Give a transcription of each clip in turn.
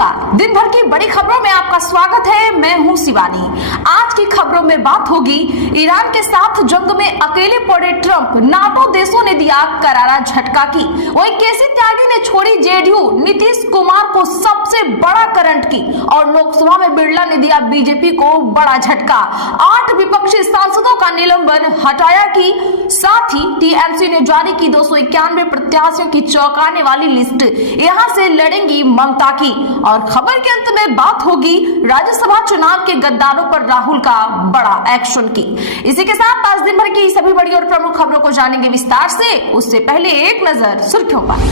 नमस्कार, दिन भर की बड़ी खबरों में आपका स्वागत है। मैं हूं शिवानी। आज की खबरों में बात होगी ईरान के साथ जंग में अकेले पड़े ट्रंप, नाटो देशों ने दिया करारा झटका की। वहीं केसी त्यागी ने छोड़ी जेडीयू, नीतीश कुमार को सबसे बड़ा करंट की और लोकसभा में बिरला ने दिया बीजेपी को बड़ा झटका। 8 विपक्षी सांसदों का निलंबन हटाया की, साथ ही टीएमसी ने जारी की 291 प्रत्याशियों की चौंकाने वाली लिस्ट। यहां से लड़ेंगी ममता की। और खबर के अंत में बात होगी राज्यसभा चुनाव के गद्दारों पर राहुल का बड़ा एक्शन की। इसी के साथ आज दिन भर की सभी बड़ी और प्रमुख खबरों को जानेंगे विस्तार से। उससे पहले एक नजर सुर्खियों पर।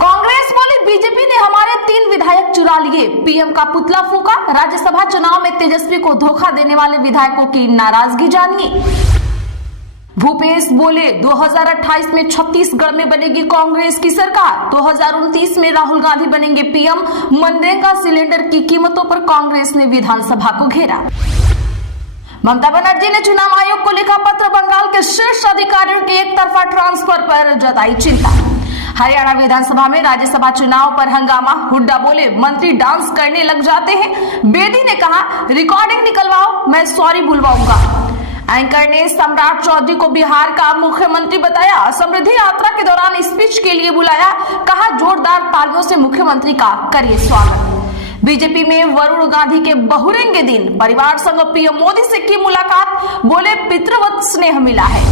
कांग्रेस बोली बीजेपी ने हमारे 3 विधायक चुरा लिए, पीएम का पुतला फूका। राज्यसभा चुनाव में तेजस्वी को धोखा देने वाले विधायकों की नाराजगी जानिए। भूपेश बोले 2028 में छत्तीसगढ़ में बनेगी कांग्रेस की सरकार, 2029 में राहुल गांधी बनेंगे पीएम। मनरेगा सिलेंडर की कीमतों पर कांग्रेस ने विधानसभा को घेरा। ममता बनर्जी ने चुनाव आयोग को लिखा पत्र, बंगाल के शीर्ष अधिकारियों के एक तरफा ट्रांसफर पर जताई चिंता। हरियाणा विधानसभा में राज्यसभा चुनाव पर हंगामा, हुड्डा बोले मंत्री डांस करने लग जाते हैं। बेदी ने कहा रिकॉर्डिंग निकलवाओ, मैं सॉरी बुलवाऊंगा। एंकर ने सम्राट चौधरी को बिहार का मुख्यमंत्री बताया, समृद्धि यात्रा के दौरान स्पीच के लिए बुलाया, कहा जोरदार तालियों से मुख्यमंत्री का करिए स्वागत। बीजेपी में वरुण गांधी के बहुरेंगे दिन, परिवार संग पीएम मोदी से की मुलाकात, बोले पितृवत स्नेह मिला है।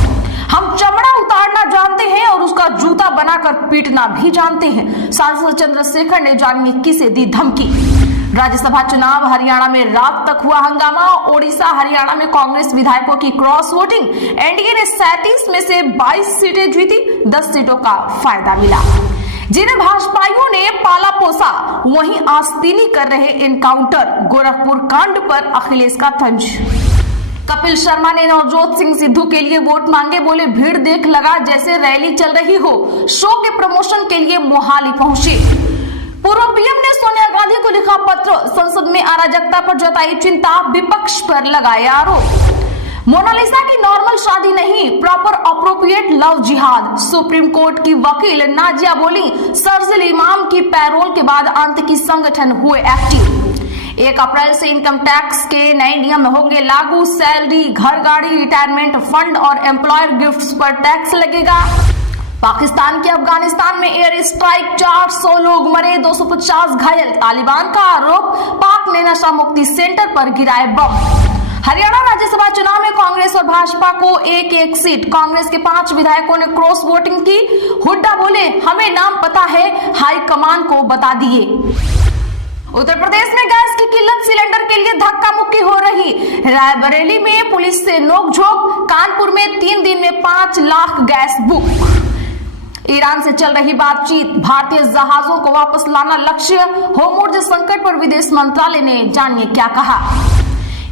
हम चमड़ा उतारना जानते हैं और उसका जूता बनाकर पीटना भी जानते हैं। सांसद चंद्रशेखर ने जानिए किसे दी धमकी। राज्यसभा चुनाव हरियाणा में रात तक हुआ हंगामा। ओडिशा हरियाणा में कांग्रेस विधायकों की क्रॉस वोटिंग, एनडीए ने 37 में से 22 सीटें जीती, 10 सीटों का फायदा मिला। जिन्हें भाजपाइयों ने पाला पोसा, वहीं आस्तीनी कर रहे एनकाउंटर। गोरखपुर कांड पर अखिलेश का तंज। कपिल शर्मा ने नवजोत सिंह सिद्धू के लिए वोट मांगे, बोले भीड़ देख लगा जैसे रैली चल रही हो। शो के प्रमोशन के लिए मोहाली पहुंचे। पूर्व पीएम ने सोनिया गांधी को लिखा पत्र, संसद में अराजकता पर जताई चिंता, विपक्ष पर लगाए आरोप। मोनालिसा की नॉर्मल शादी नहीं, प्रॉपर अप्रोप्रिएट लव जिहाद। सुप्रीम कोर्ट की वकील नाजिया बोली शर्जील इमाम की पैरोल के बाद आतंकी संगठन हुए एक्टिव। 1 अप्रैल से इनकम टैक्स के नए नियम होंगे लागू। सैलरी, घर, गाड़ी, रिटायरमेंट फंड और एम्प्लॉयर गिफ्ट्स पर टैक्स लगेगा। पाकिस्तान के अफगानिस्तान में एयर स्ट्राइक, 400 लोग मरे, 250 घायल। तालिबान का आरोप, पाक ने नशा मुक्ति सेंटर पर गिराए बम। हरियाणा राज्यसभा चुनाव में कांग्रेस और भाजपा को एक सीट। कांग्रेस के 5 विधायकों ने क्रॉस वोटिंग की। हुड्डा बोले हमें नाम पता है, हाईकमान को बता दिए। उत्तर प्रदेश में गैस की किल्लत, सिलेंडर के लिए धक्का मुक्की हो रही। रायबरेली में पुलिस से नोकझोंक। कानपुर में 3 दिन में 5 लाख गैस बुक। ईरान से चल रही बातचीत, भारतीय जहाजों को वापस लाना लक्ष्य। होमोर्ज संकट पर विदेश मंत्रालय ने जानिए क्या कहा।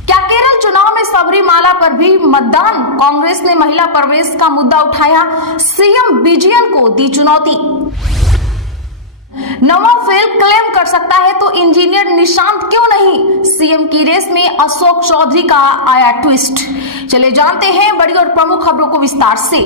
क्या केरल चुनाव में सबरीमाला पर भी मतदान, कांग्रेस ने महिला प्रवेश का मुद्दा उठाया। सीएम विजयन को दी चुनौती। नोवाफेल क्लेम कर सकता है तो इंजीनियर निशांत क्यों नहीं। सीएम की रेस में अशोक चौधरी का आया ट्विस्ट। चले जानते हैं बड़ी और प्रमुख खबरों को विस्तार से।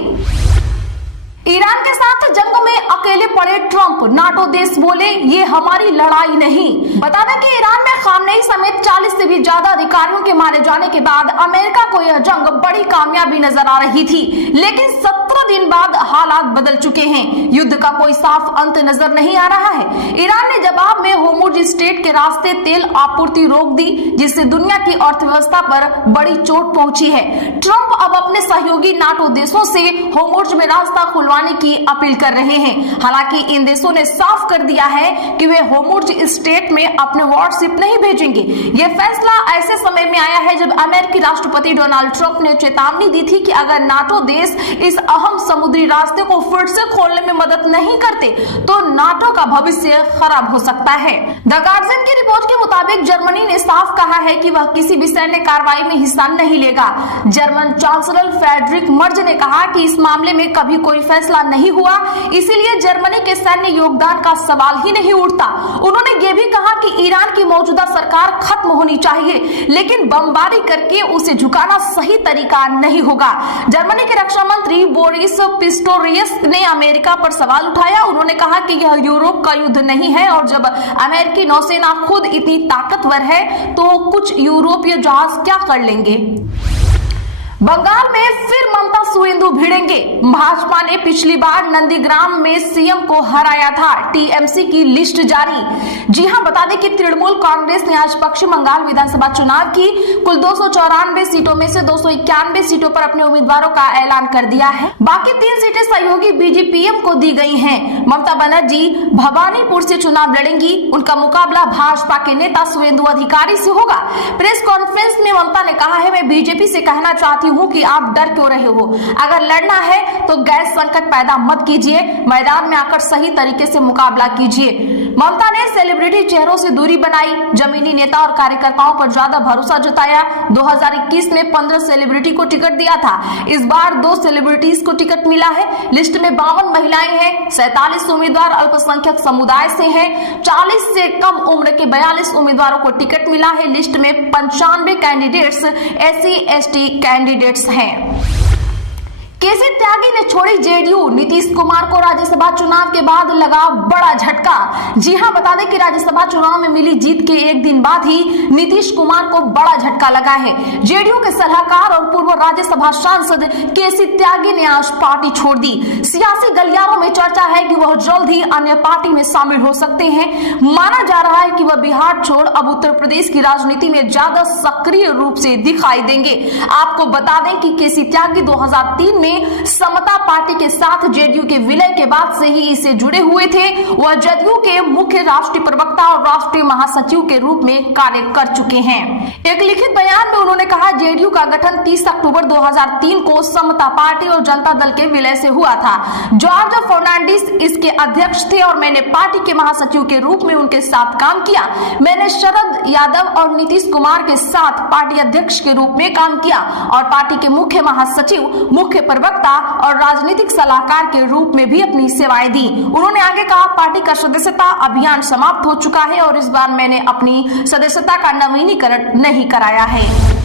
ईरान के साथ जंग में अकेले पड़े ट्रंप, नाटो देश बोले ये हमारी लड़ाई नहीं। बता दें कि ईरान में खामनेई समेत 40 से भी ज्यादा अधिकारियों के मारे जाने के बाद अमेरिका को यह जंग बड़ी कामयाबी नजर आ रही थी, लेकिन 17 दिन बाद हालात बदल चुके हैं। युद्ध का कोई साफ अंत नजर नहीं आ रहा है। ईरान ने जवाब में होर्मुज स्ट्रेट के रास्ते तेल आपूर्ति रोक दी, जिससे दुनिया की अर्थव्यवस्था पर बड़ी चोट पहुंची है। ट्रंप अब अपने सहयोगी नाटो देशों से होर्मुज में रास्ता खुलवाने की अपील कर रहे हैं। हालांकि इन देशों ने साफ कर दिया है कि वे होर्मुज स्ट्रेट में अपने वॉरशिप नहीं भेजेंगे। यह फैसला ऐसे समय में आया है जब अमेरिकी राष्ट्रपति डोनाल्ड ट्रंप ने चेतावनी दी थी कि अगर नाटो देश इस अहम समुद्री रास्ते को फिर से खोलने में मदद नहीं करते तो नाटो का भविष्य खराब हो सकता है। द गार्जियन की रिपोर्ट के मुताबिक जर्मनी ने साफ कहा है कि वह किसी भी सैन्य कार्रवाई में हिस्सा नहीं लेगा। जर्मन चांसलर फ्रेडरिक मर्ज ने कहा कि इस मामले में कभी कोई फैसला नहीं हुआ, इसीलिए जर्मनी के सैन्य योगदान का सवाल ही नहीं उठता। उन्होंने ये भी कहा कि ईरान की मौजूदा सरकार खत्म होनी चाहिए, लेकिन बमबारी करके उसे झुकाना सही तरीका नहीं होगा। जर्मनी के रक्षा मंत्री बोरिस पिस्टोरियस ने अमेरिका पर सवाल उठाया। उन्होंने कहा कि यह यूरोप का युद्ध नहीं है और जब अमेरिकी नौसेना खुद इतनी ताकतवर है तो कुछ यूरोपीय जहाज क्या कर लेंगे। बंगाल में फिर ममता सुवेंदु भिड़ेंगे। भाजपा ने पिछली बार नंदीग्राम में सीएम को हराया था। टीएमसी की लिस्ट जारी। जी हां, बता दें कि तृणमूल कांग्रेस ने आज पश्चिम बंगाल विधानसभा चुनाव की कुल 294 सीटों में से 291 सीटों पर अपने उम्मीदवारों का ऐलान कर दिया है। बाकी 3 सीटें सहयोगी बीजेपीएम को दी गई हैं। ममता बनर्जी भवानीपुर से चुनाव लड़ेंगी। उनका मुकाबला भाजपा के नेता सुवेंदु अधिकारी से होगा। प्रेस कॉन्फ्रेंस में ममता ने कहा है, मैं बीजेपी से कहना चाहती हूं कि आप डर क्यों रहे हो। अगर लड़ना है तो गैस संकट पैदा मत कीजिए, मैदान में आकर सही तरीके से मुकाबला कीजिए। ममता ने सेलिब्रिटी चेहरों से दूरी बनाई, जमीनी नेता और कार्यकर्ताओं पर ज्यादा भरोसा जताया। 2021 में 15 सेलिब्रिटी को टिकट दिया था। इस बार 2 सेलिब्रिटीज को टिकट मिला है। लिस्ट में 52 महिलाएं हैं। 47 उम्मीदवार अल्पसंख्यक समुदाय से हैं। 40 से कम उम्र के 42 उम्मीदवारों को टिकट मिला है। लिस्ट में 95 कैंडिडेट्स SC/ST कैंडिडेट्स हैं। केसी त्यागी ने छोड़ी जेडीयू। नीतीश कुमार को राज्यसभा चुनाव के बाद लगा बड़ा झटका। जी हां, बता दें कि राज्यसभा चुनाव में मिली जीत के एक दिन बाद ही नीतीश कुमार को बड़ा झटका लगा है। जेडीयू के सलाहकार और पूर्व राज्यसभा सांसद केसी त्यागी ने आज पार्टी छोड़ दी। सियासी गलियारों में चर्चा है कि वह जल्द ही अन्य पार्टी में शामिल हो सकते हैं। माना जा रहा है कि वह बिहार छोड़ अब उत्तर प्रदेश की राजनीति में ज्यादा सक्रिय रूप से दिखाई देंगे। आपको बता दें कि केसी त्यागी 2003 में समता पार्टी के साथ जेडीयू के विलय के बाद से ही इससे जुड़े हुए थे। वह जदयू के मुख्य राष्ट्रीय प्रवक्ता और राष्ट्रीय महासचिव के रूप में कार्य कर चुके हैं। एक लिखित बयान में उन्होंने कहा, जेडीयू का गठन 30 अक्टूबर 2003 को समता पार्टी और जनता दल के विलय से हुआ था। जॉर्ज फर्नांडिस इसके अध्यक्ष थे और मैंने पार्टी के महासचिव के रूप में उनके साथ काम किया। मैंने शरद यादव और नीतीश कुमार के साथ पार्टी अध्यक्ष के रूप में काम किया और पार्टी के मुख्य महासचिव, मुख्य प्रवक्ता और राजनीतिक सलाहकार के रूप में भी अपनी सेवाएं दी। उन्होंने आगे कहा, पार्टी का सदस्यता अभियान समाप्त हो चुका है और इस बार मैंने अपनी सदस्यता का नवीनीकरण नहीं कराया है।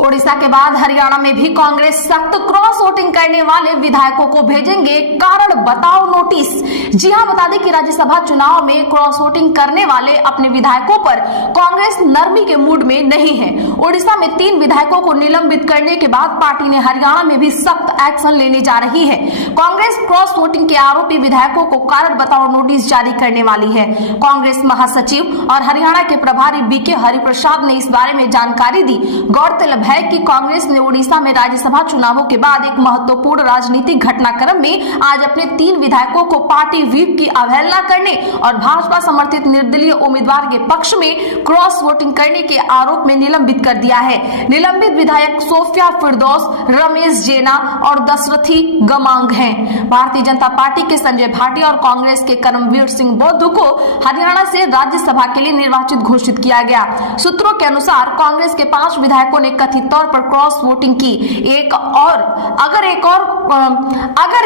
ओडिशा के बाद हरियाणा में भी कांग्रेस सख्त क्रॉस वोटिंग करने वाले विधायकों को भेजेंगे कारण बताओ नोटिस। जी हां, बता दें कि राज्यसभा चुनाव में क्रॉस वोटिंग करने वाले अपने विधायकों पर कांग्रेस नरमी के मूड में नहीं है। ओडिशा में 3 विधायकों को निलंबित करने के बाद पार्टी ने हरियाणा में भी सख्त एक्शन लेने जा रही है। कांग्रेस क्रॉस वोटिंग के आरोपी विधायकों को कारण बताओ नोटिस जारी करने वाली है। कांग्रेस महासचिव और हरियाणा के प्रभारी BK हरिप्रसाद ने इस बारे में जानकारी दी। गौरतलब है कि कांग्रेस ने ओडिशा में राज्यसभा चुनावों के बाद एक महत्वपूर्ण राजनीतिक घटनाक्रम में आज अपने 3 विधायकों को पार्टी व्हिप की अवहेलना करने और भाजपा समर्थित निर्दलीय उम्मीदवार के पक्ष में क्रॉस वोटिंग करने के आरोप में निलंबित कर दिया है। निलंबित विधायक सोफिया फिरदौस, रमेश जेना और दशरथी गमांग हैं। भारतीय जनता पार्टी के संजय भाटिया और कांग्रेस के कर्मवीर सिंह बौद्ध को हरियाणा से राज्यसभा के लिए निर्वाचित घोषित किया गया। सूत्रों के अनुसार कांग्रेस के 5 विधायकों ने कथित तौर पर क्रॉस वोटिंग की। अगर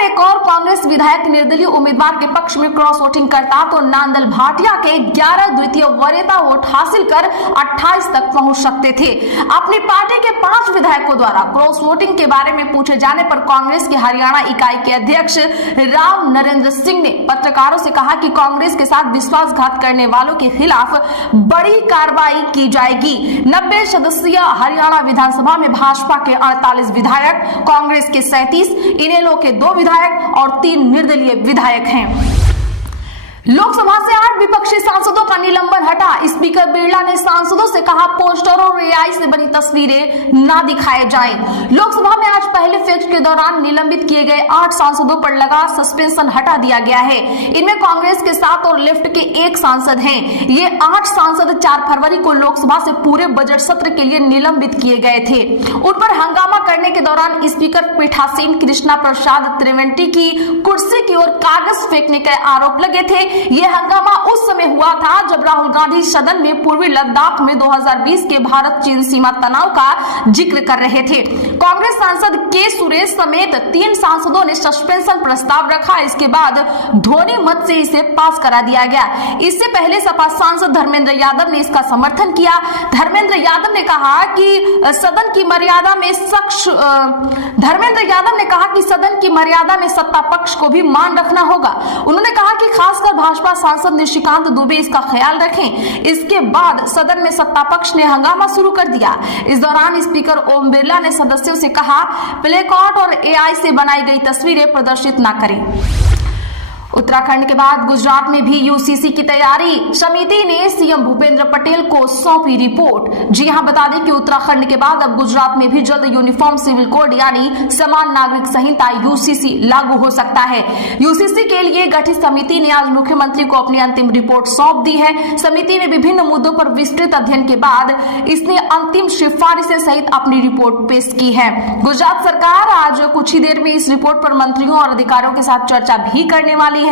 एक और कांग्रेस विधायक निर्दलीय उम्मीदवार के पक्ष में क्रॉस वोटिंग करता तो नांदल भाटिया के 11 द्वितीय वरीयता वोट हासिल कर 28 तक पहुंच सकते थे। अपनी पार्टी के 5 विधायकों द्वारा क्रॉस वोटिंग के बारे में पूछे जाने पर कांग्रेस की हरियाणा इकाई के अध्यक्ष राव नरेंद्र सिंह ने पत्रकारों से कहा कि कांग्रेस के साथ विश्वासघात करने वालों के खिलाफ बड़ी कार्रवाई की जाएगी। 90 सदस्यीय हरियाणा विधानसभा में भाजपा के 48 विधायक, कांग्रेस के 37, इनेलो के 2 विधायक और 3 निर्दलीय विधायक हैं। लोकसभा से 8 विपक्षी सांसदों का निलंबन हटा। स्पीकर बिरला ने सांसदों से कहा, पोस्टरों और AI से बनी तस्वीरें ना दिखाए जाएं। लोकसभा में आज पहले फेज के दौरान निलंबित किए गए 8 सांसदों पर लगा सस्पेंशन हटा दिया गया है। इनमें कांग्रेस के 7 और लेफ्ट के 1 सांसद हैं। ये 8 सांसद 4 फरवरी को लोकसभा से पूरे बजट सत्र के लिए निलंबित किए गए थे। उन पर हंगामा करने के दौरान स्पीकर पीठासीन कृष्णा प्रसाद त्रिवेदी की कुर्सी की ओर कागज फेंकने के आरोप लगे थे। यह हंगामा उस समय हुआ था जब राहुल गांधी गांधी सदन में पूर्वी लद्दाख में 2020 के भारत चीन सीमा तनाव का जिक्र कर रहे थे। कांग्रेस सांसद के सुरेश समेत 3 सांसदों ने सस्पेंशन प्रस्ताव रखा। इसके बाद ध्वनि मत से इसे पास करा दिया गया। इससे पहले सपा सांसद धर्मेंद्र यादव ने इसका समर्थन किया। धर्मेंद्र यादव ने कहा कि सदन की मर्यादा में सत्ता पक्ष को भी मान रखना होगा। उन्होंने कहा कि खासकर भाजपा सांसद निशिकांत दुबे इसका ख्याल रखें। इसके बाद सदन में सत्ता पक्ष ने हंगामा शुरू कर दिया। इस दौरान स्पीकर ओम बिरला ने सदस्यों से कहा, प्लेकार्ड और एआई से बनाई गई तस्वीरें प्रदर्शित न करें। उत्तराखंड के बाद गुजरात में भी यूसीसी की तैयारी। समिति ने सीएम भूपेंद्र पटेल को सौंपी रिपोर्ट। जी हां, बता दें कि उत्तराखंड के बाद अब गुजरात में भी जल्द यूनिफॉर्म सिविल कोड यानी समान नागरिक संहिता यूसीसी लागू हो सकता है। यूसीसी के लिए गठित समिति ने आज मुख्यमंत्री को अपनी अंतिम रिपोर्ट सौंप दी है। समिति ने विभिन्न मुद्दों पर विस्तृत अध्ययन के बाद इसने अंतिम सिफारिशें सहित अपनी रिपोर्ट पेश की है। गुजरात सरकार आज कुछ ही देर में इस रिपोर्ट पर मंत्रियों और अधिकारियों के साथ चर्चा भी करने वाली है।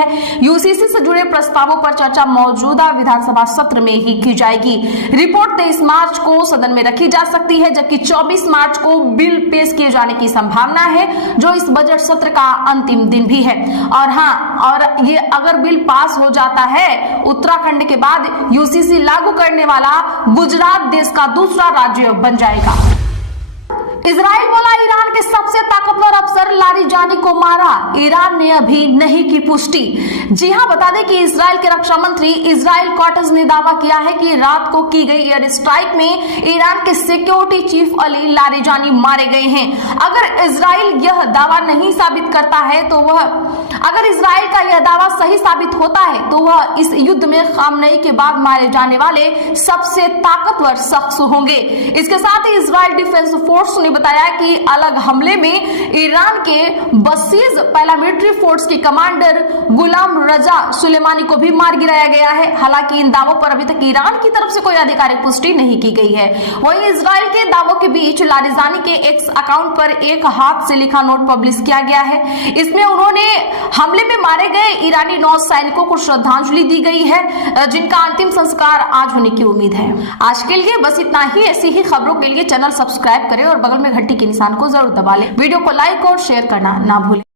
यूसीसी से जुड़े प्रस्तावों पर चर्चा मौजूदा विधानसभा सत्र में ही की जाएगी। रिपोर्ट 23 मार्च को सदन में रखी जा सकती है, जबकि 24 मार्च को बिल पेश किए जाने की संभावना है, जो इस बजट सत्र का अंतिम दिन भी है। और ये अगर बिल पास हो जाता है, उत्तराखंड के बाद यूसीसी लागू करने वाला गुजरात देश का दूसरा राज्य बन जाएगा। इजराइल बोला, ईरान के सबसे ताकतवर अफसर लारिजानी को मारा। ईरान ने अभी नहीं की पुष्टि। जी हां, बता दें कि इजराइल के रक्षा मंत्री इजराइल कॉटस ने दावा किया है कि रात को की गई एयर स्ट्राइक में ईरान के सिक्योरिटी चीफ अली लारिजानी मारे गए हैं। अगर इजराइल यह दावा नहीं साबित करता है तो अगर इजराइल का यह दावा सही साबित होता है तो वह इस युद्ध में खामनेई के बाद मारे जाने वाले सबसे ताकतवर शख्स होंगे। इसके साथ ही इजराइल डिफेंस फोर्स ने बताया कि अलग हमले में ईरान के बसीज पैरामिलिट्री फोर्स के कमांडर गुलाम रजा सुलेमानी को भी मार गिराया गया है। हालांकि इन दावों पर अभी तक ईरान की तरफ से कोई आधिकारिक पुष्टि नहीं की गई है। वहीं इजराइल के दावों के बीच लारिजानी के एक्स अकाउंट पर एक हाथ से लिखा नोट पब्लिश किया गया है। इसमें उन्होंने हमले में मारे गए ईरानी 9 सैनिकों को श्रद्धांजलि दी गई है, जिनका अंतिम संस्कार आज होने की उम्मीद है। आज के लिए बस इतना ही। ऐसी ही खबरों के लिए चैनल सब्सक्राइब करें और बगल में घंटी के निशान को जरूर दबा लें। वीडियो को लाइक और शेयर करना ना भूलें।